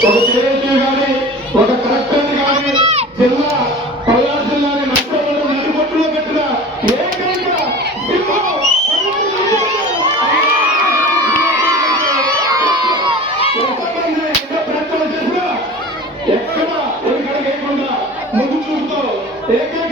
ఒక చేతి కానీ ఒక కలెక్టర్ కానీ జిల్లా పల్నాడు జిల్లాని నష్టపడి పెట్టిన ఏకైక ఎక్కడ వెనుకడగకుండా ముందు ఏకైక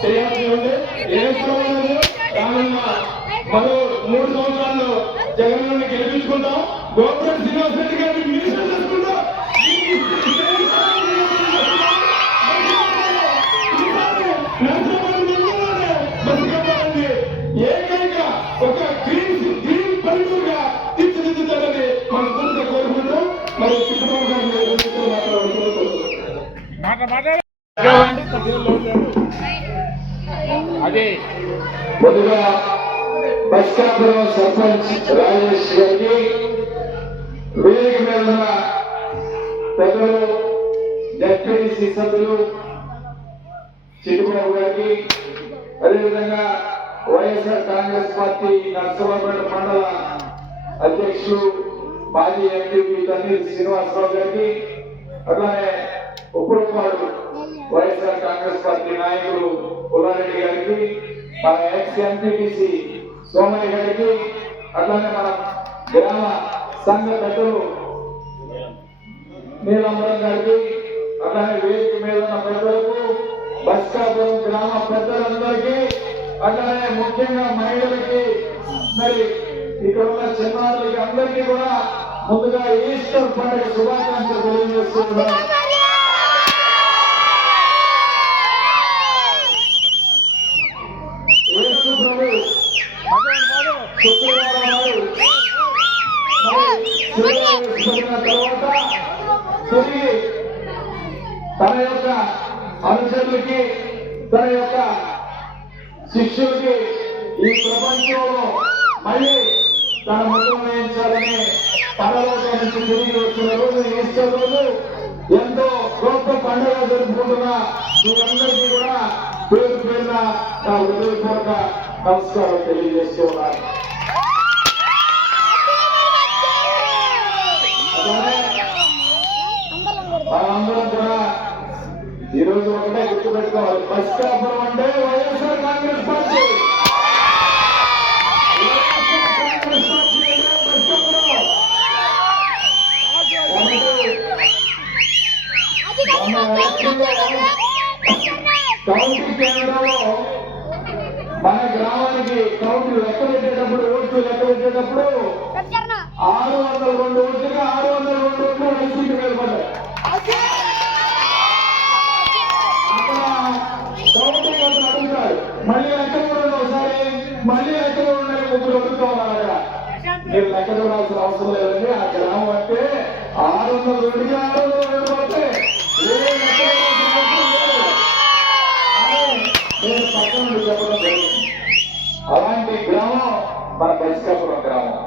చేయాల్సి ఉంది రానున్న మరో మూడు సంవత్సరాల్లో జగన్ గెలిపించుకుంటాం గోపురం శ్రీనివాస్ రెడ్డి అదే. ముందుగా బస్కాపురం సర్పంచ్ రాజేష్ గారికి వేదిక మీద పెద్దలు డెప్యూటీసీ సభ్యులు చిట్టుబాబు గారికి అదేవిధంగా వైఎస్ఆర్ కాంగ్రెస్ పార్టీ నర్సరావుపేట మండల అధ్యక్షులు మాజీ ఎంపీ తన్నీర్ శ్రీనివాసరావు గారికి అట్లానే ఉప్పుడుపాడు వైఎస్ఆర్ కాంగ్రెస్ పార్టీ నాయకులు పుల్లారెడ్డి గారికి మన ఎక్స్ ఎంపీటీసీ సోమయ్య గారికి అట్లానే మన గ్రామ సంఘ పెద్దలు నీలంబరం గారికి అట్లానే వేదిక మీద ఉన్న పెద్దలకు బస్కాపురం గ్రామ పెద్దలందరికీ అట్లానే ముఖ్యంగా మహిళలకి మరి ఇక్కడ ఉన్న చిన్నారులకి అందరికీ కూడా ముందుగా ఈస్టర్ పండుగ శుభాకాంక్షలు తెలియజేస్తున్నాం తిరిగి తన యొక్క అనుచరులకి తన యొక్క శిష్యులకి ఈ ప్రపంచంలో మళ్ళీ తన ముఖం వేయించాలని పరలోకం నుంచి తిరిగి వచ్చిన రోజు ఈస్టర్ రోజు ఎంతో గొప్ప పండుగ జరుపుకుంటున్న మీరందరికీ కూడా పేరు పేరున నా హృదయపూర్వక నమస్కారం తెలియజేస్తూ ఉన్నాను గుర్తుపెట్టుకోవాలి బస్కాపురం అంటే వైఎస్ఆర్ కాంగ్రెస్ పార్టీ. కౌంటీ కేంద్రంలో మన గ్రామానికి కౌంటీ లెక్క పెట్టేటప్పుడు ఓట్లు లెక్క పెట్టేటప్పుడు ఆరు వందల రెండు ఓట్లుగా ఆరు వందల రెండు ఓట్లు వైసీపీ మీరు లెక్క చూడాల్సిన అవసరం లేదండి. ఆ గ్రామం అంటే ఆరు వందల రెండుకి ఆరు వందల రెండు నేను పక్కన చెప్పడం జరిగింది. అలాంటి గ్రామం మన బస్కాపురం గ్రామం.